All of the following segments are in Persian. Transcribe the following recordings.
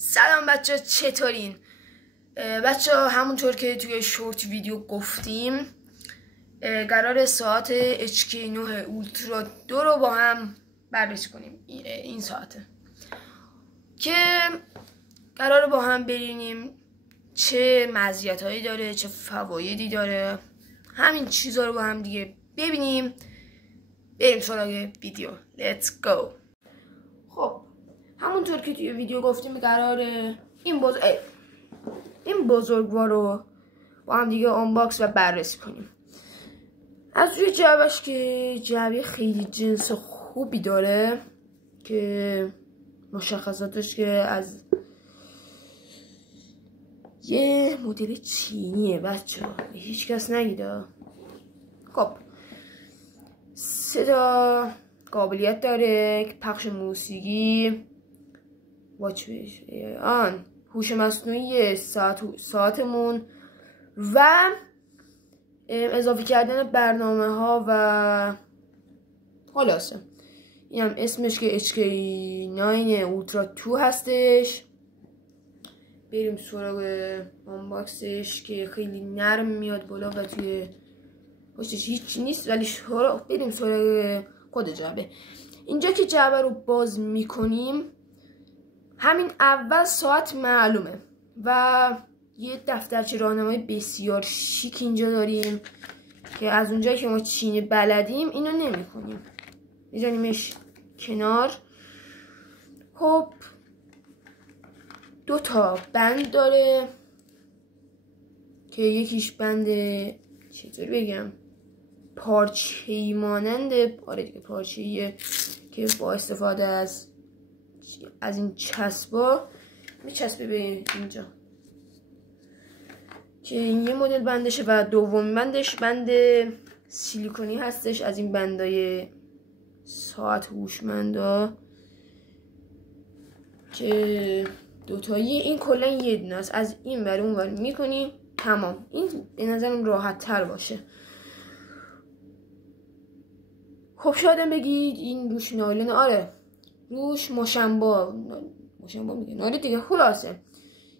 سلام بچه، چطورین؟ بچه همونطور که توی شورت ویدیو گفتیم قرار ساعت HK9 اولترا 2 رو با هم بررسی کنیم. این ساعته که قرار با هم ببینیم چه مزیت‌هایی داره، چه فوایدی داره. همین چیزا رو با هم دیگه ببینیم. بریم سراغ ویدیو. Let's go. خب همونطور که توی ویدیو گفتیم قراره این بزرگوار رو با هم دیگه آنباکس و بررسی کنیم. از روی جعبش که جعبه خیلی جنس خوبی داره که مشخصاتش که از یه مدل چینیه بچه ها، هیچ کس نگیده. خب 3 تا قابلیت داره، پخش موسیقی، هوش مصنوعی ساعتمون و اضافه کردن برنامه ها و خلاصه این هم اسمش که HK9 اولترا 2 هستش. بریم سراغ آنباکسش که خیلی نرم میاد بالا و توی پشتش هیچ نیست، ولی بریم سراغ خود جعبه. اینجا که جعبه رو باز میکنیم همین اول ساعت معلومه و یه دفترچه راهنمایی بسیار شیک اینجا داریم که از اونجایی که ما چینی بلدیم اینو نمی‌کنیم، می‌ذاریمش کنار. خب 2 تا بند داره که یکیش بند چطوری بگم پارچه‌ای ماننده، آره دیگه پارچه‌ایه که با استفاده از این چسبا میچسبه به اینجا که این یه مدل بندشه و دوم بندش بند سیلیکونی هستش از این بندای ساعت هوشمندا که دوتایی. این کلا یه دونه است، از این ور اون ور میکنیم تمام. این به نظرم راحت تر باشه. خب شاید بگید این روش نایلون، آره روش مشنبا میگن، آره دیگه. خلاصه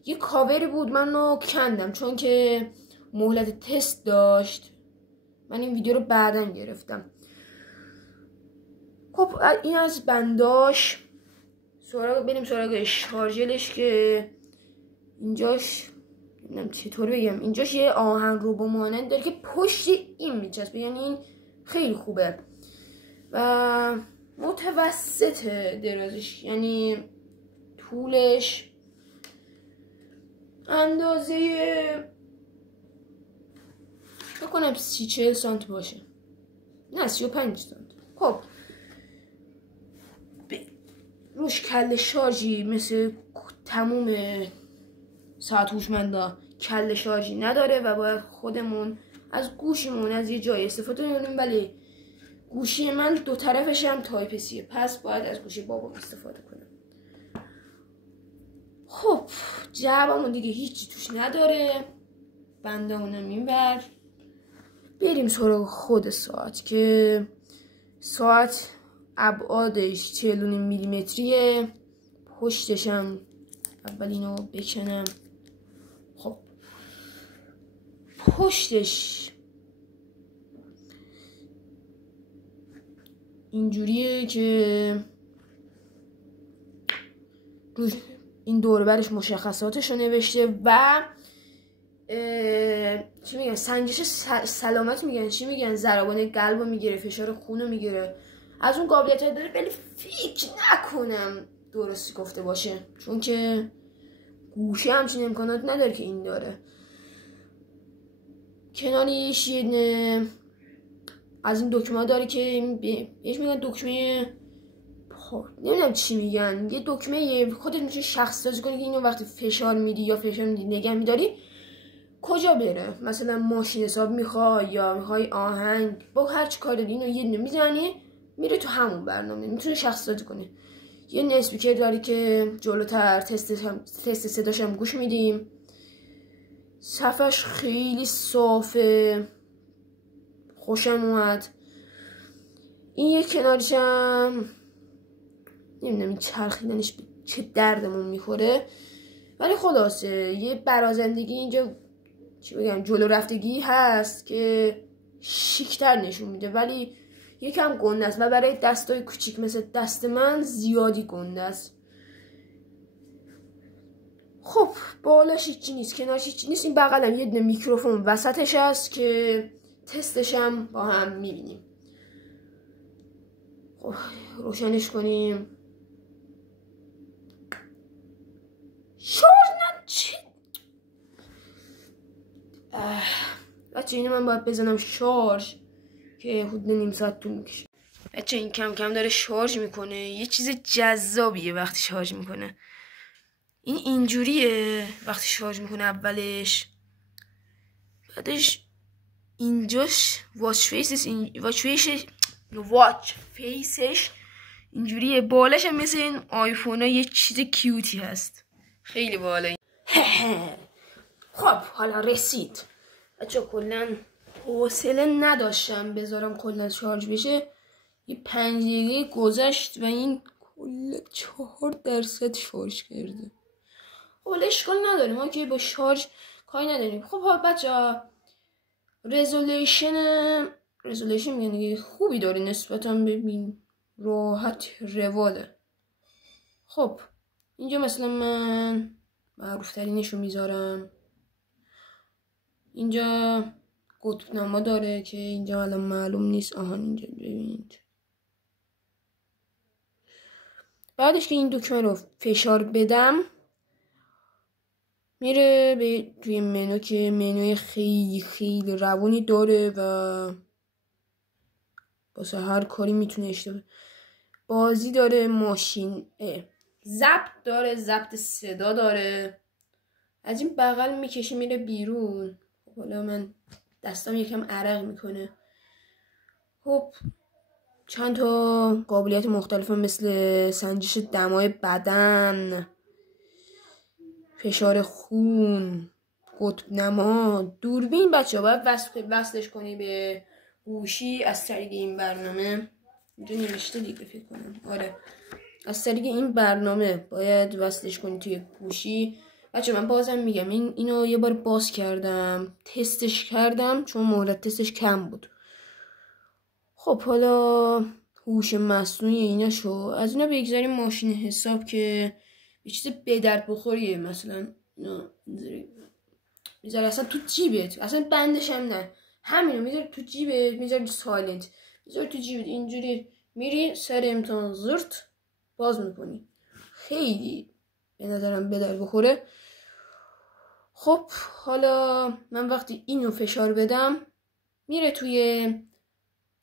یه کاوری بود من رو کندم چون که مهلت تست داشت. من این ویدیو رو بعداً گرفتم. خب این از بنداش. بریم سراغ شارژلش که اینجاش نمیدونم چطور بگم، اینجاش یه آهن روبو مانند داره که پشت این میچسبه، یعنی این خیلی خوبه و متوسط درازش، یعنی طولش اندازه بکنم 30-40 سانت باشه، نه 35 سانت. خب روش کله شارژی مثل تموم ساعت هوشمندا کله شارژی نداره و باید خودمون از گوشیمون از یه جای استفاده کنیم، ولی گوشی من 2 طرفش هم تایپ سیه، پس باید از گوشی بابام استفاده کنم. خب جعبمون دیگه هیچی توش نداره، بندامونم این بر. بریم سراغ خود ساعت که ساعت ابعادش 49 میلیمتریه. پشتشم اول اینو بکنم. خب پشتش اینجوریه که روش این دور برش مشخصاتش رو نوشته و چی میگن سنجش سلامت میگن، چی میگن ضربان قلب رو میگیره، فشار خون رو میگیره، از اون قابلیت های داره. ولی فکر نکنم درستی گفته باشه چون که گوشه همچین امکانات نداره که این داره. کناریش یه از این دکمه داره که بهش میگن دکمه نمیدونم چی میگن، یه دکمه خودت میشه شخص سازی کنی که اینو وقتی فشار میدی یا فشار میدی نگه میداری کجا بره. مثلا ماشین حساب میخوای یا میخوای آهنگ، با هر چی کار داری اینو یه دونه میزنی میره تو همون برنامه، میتونی شخص سازی کنی. یه اسپیکر داری که جلوتر تست صداش هم گوش میدیم. صفحش خیلی صافه، خوشم اومد. این یه کنارش هم نمیدونم این چرخیدنش به چه دردمون میخوره. ولی خلاصه یه برازندگی اینجا چی بگم جلو رفتگی هست که شیکتر نشون میده، ولی یکم گنده است و برای دستای کوچیک مثل دست من زیادی گنده است. خب بالاش هیچی نیست، کنارش هیچی نیست. این بغلم یه دونه میکروفون وسطش هست که تستش هم با هم میبینیم. خب روشنش کنیم. شارژ نه چی؟ بچه اینو من باید بزنم شارژ که حدود نیم ساعت طول میکشه. بچه این کم کم داره شارژ میکنه. یه چیز جذابیه وقتی شارژ میکنه. این اینجوریه وقتی شارژ میکنه اولش، بعدش اینجاش واچ فیسش اینجوریه. بالش هم مثل این آیفون ها یه چیز کیوتی هست، خیلی بالا. خب حالا رسید بچه. کلن حوصله نداشتم بذارم کلن شارژ بشه. یه 5 دقیقه گذشت و این کل 4% شارژ کرده. حالا اشکال نداریم، ما که با شارژ کاری نداریم. خب حالا بچه رزولوشن میگن دیگه خوبی داره نسبتا، ببین راحت رواله. خب اینجا مثلا من معروف ترینشو میذارم. اینجا قطب نما داره که اینجا الان معلوم نیست. آهان اینجا ببینید. بعدش که این دکمه رو فشار بدم میره به توی منو که منوی خیلی خیلی روونی داره و واسه هر کاری میتونه اشتباه. بازی داره، ماشین ضبط داره، ضبط صدا داره. از این بغل میکشه میره بیرون. حالا من دستم یکم عرق میکنه. خب چند تا قابلیت مختلف مثل سنجش دمای بدن، فشار خون، قطب نما، دوربین. بچه باید وصلش کنی به گوشی از طریق این برنامه. اینجا نوشته دیگه فکر کنم. آره از طریق این برنامه باید وصلش کنی توی گوشی. بچه من بازم میگم اینو یه بار باز کردم تستش کردم چون مهلت تستش کم بود. خب حالا هوش مصنوعی اینا شو از اینا بگذاریم ماشین حساب که یه چیز به درد بخوریه. مثلا میذاری اصلا تو جیبت، اصلا بندش هم نه، همینو میذاری تو جیبت، میذاری سایلنت، میذاری تو جیبت، اینجوری میری سر امتحان زرت باز میکنی. خیلی به نظرم به درد بخوره. خب حالا من وقتی اینو فشار بدم میره توی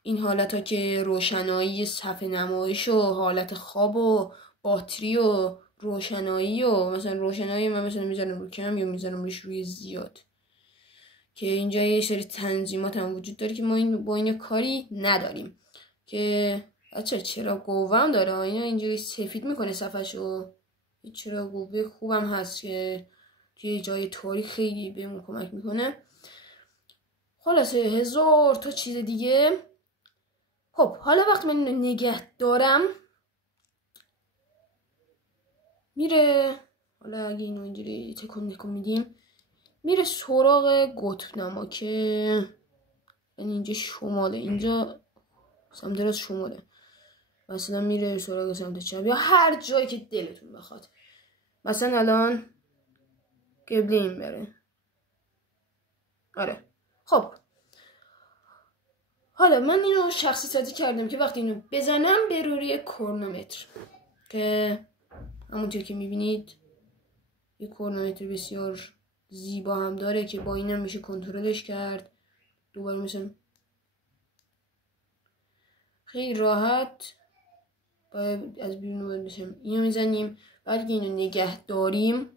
این حالت ها که روشنایی صفحه نمایش و حالت خواب و باتری و روشنایی و مثلا روشنایی من مثلا میذارم رو کم یا میذارم روی زیاد که اینجا یه سری تنظیمات هم وجود داره که ما با این کاری نداریم. که بچه چرا قوام داره اینا اینجوری سفید میکنه صفحه‌شو. چرا قوه خوبم هست که توی جای تاریخ خیلی بهمون کمک میکنه. خلاصه 1000 تا چیز دیگه. خب حالا وقتی من اینو نگه دارم میره، حالا اگه اینو اینجوری تکون میدیم میره سراغ قطب نما که یعنی اینجا شماله، اینجا سمت راست شماله، مثلا میره سراغ سمت چپ یا هر جایی که دلتون بخواد. مثلا الان قبله این بره. آره خب حالا من اینو شخصی سازی کردم که وقتی اینو بزنم به روی کرونومتر که همونطور که میبینید یه کرونومتر بسیار زیبا هم داره که با اینم میشه کنترلش کرد. دوباره مثلا خیلی راحت باید از بیرون باید بشم. اینو میزنیم بعد که اینو نگه داریم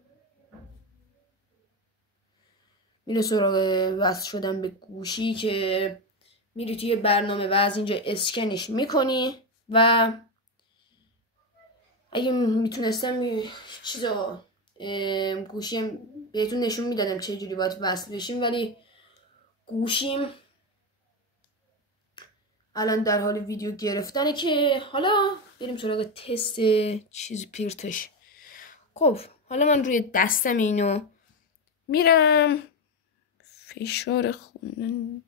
میره سراغ وصل شدن به گوشی که میری توی برنامه و از اینجا اسکنش میکنی و اگه میتونستم چیزا گوشیم بهتون نشون میدادم چه جوری باید وصل بشیم، ولی گوشیم الان در حال ویدیو گرفتنه که حالا بریم سراغ تست چیز پیرتش. خب حالا من روی دستم اینو میرم فشار خون.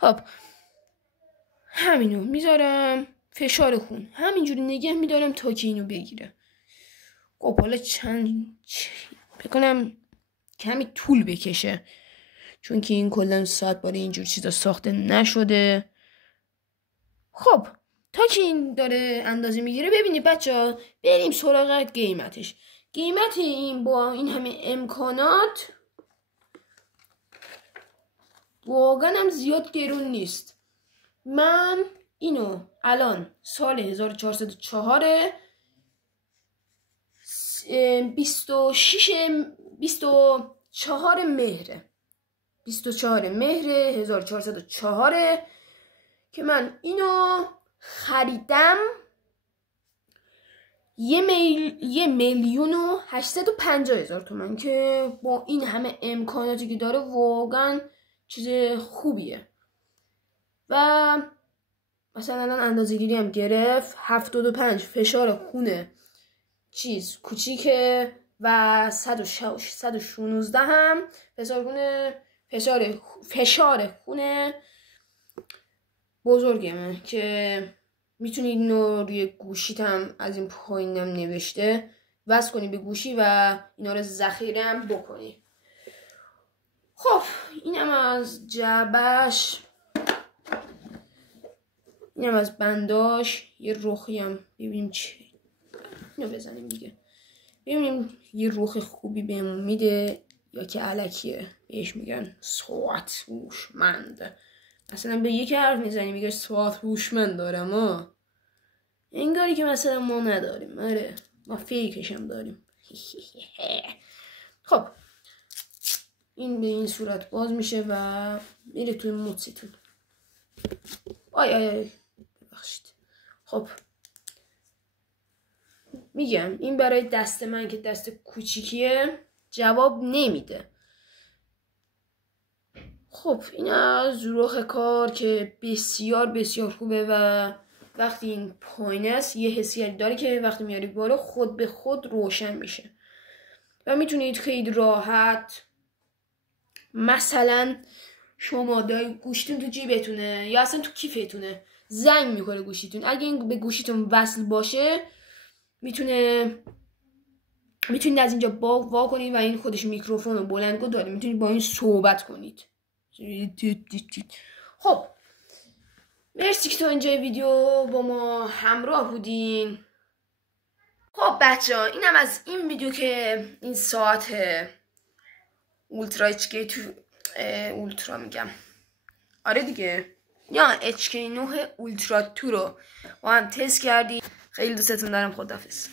خب همینو میذارم فشار خون همینجوری نگه میدارم تا که اینو بگیره. خب حالا بکنم کمی طول بکشه چون که این کلا ساعت برای اینجور چیزا ساخته نشده. خب تا که این داره اندازه میگیره ببینید بچه، بریم سراغ قیمتش. قیمت این با این همه امکانات واقعا هم زیاد گرون نیست. من اینو الان سال 1404 24 مهر 1404 که من اینو خریدم 1,850,000 تومان که با این همه امکاناتی که داره واقعا چیز خوبیه. و مثلا الان اندازه گیری هم گرفت 75 فشار خونه چیز کوچیکه و 116 هم فشار خونه بزرگمه که میتونید اینو روی گوشیت هم از این پایینم نوشته وصل کنی به گوشی و اینا رو ذخیره هم بکنی. خب اینم از جعبش، اینم از بنداش. یه رخی هم ببینیم چه اینو بزنیم دیگه ببینیم یه رخ خوبی بهمون میده یا که الکیه. بهش میگن ساعت هوشمند. مثلا به یکی حرف میزنی میگه ساعت هوشمند دارم انگاری که مثلا ما نداریم. آره ما فیکش هم داریم. خب این به این صورت باز میشه و میره توی موتسیتون. آی ببخشید. خب میگم این برای دست من که دست کوچیکیه جواب نمیده. خب این از رخ کار که بسیار بسیار خوبه و وقتی این پایین است یه حسیت داره که وقتی میاری بالا خود به خود روشن میشه و میتونید خیلی راحت مثلا شما داری گوشتون تو جیبتونه یا اصلا تو کیفتونه زنگ میکنه گوشیتون، اگه این به گوشیتون وصل باشه میتونید از اینجا وا کنید و این خودش میکروفون و بلندگو داره، میتونید با این صحبت کنید. خب مرسی که تا اینجای ویدیو با ما همراه بودین. خب بچه ها اینم از این ویدیو که این ساعت اولترا HK اولترا میگم آره دیگه یا HK9 اولترا 2 رو با هم تست کردی. خیلی دوستتون دارم. خداحافظ.